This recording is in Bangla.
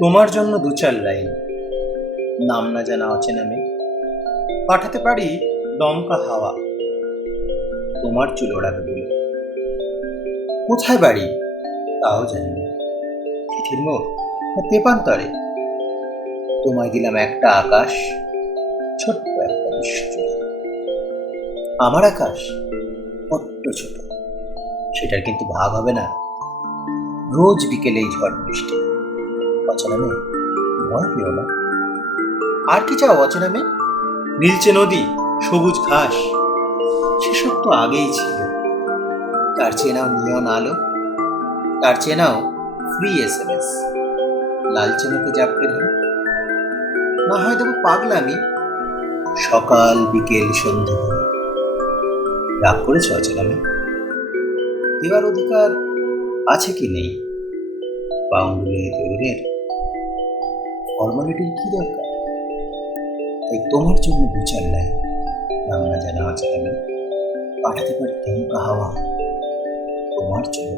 তোমার জন্য দু চার লাইন। নাম না জানা অচেনা মেয়ে। পাঠাতে পারি দমকা হাওয়া। তোমার চুল ওড়াবে বলে। কোথায় বাড়ি? তাও জানি না। চিঠির মোড় তেপান্তরে? তোমায় দিলাম একটা আকাশ, ছোট্ট একটা বিশ্ব আমার আকাশ বড্ড ছোট। সেটার কিন্তু ভাব হবে না। রোজ বিকেলেই ঝড় বৃষ্টি। অচেনা মেয়ে? ভয় পেও না। আর কি চাও অচেনা মেয়ে? নীলচে নদী, সবুজ ঘাস। সেসব তো আগেই ছিল। তার চেনাও নিয়ন আলো। তার চেনাও ফ্রি এস এম এস লালচে মুখে জাপটে ধরে না হয় দেবো পাগলামি। সকাল, বিকেল সন্ধে রাগ করেছ অচেনা মেয়ে? দেওয়ার অধিকার আছে কি নেই? বাউন্ডুলে তরুণের ফর্মালিটির কী দরকার? তাই তোমার জন্য দু লাই বাংলা জানা আছে আমি পাঠাতে পারি দমকা হাওয়া। তোমার চলে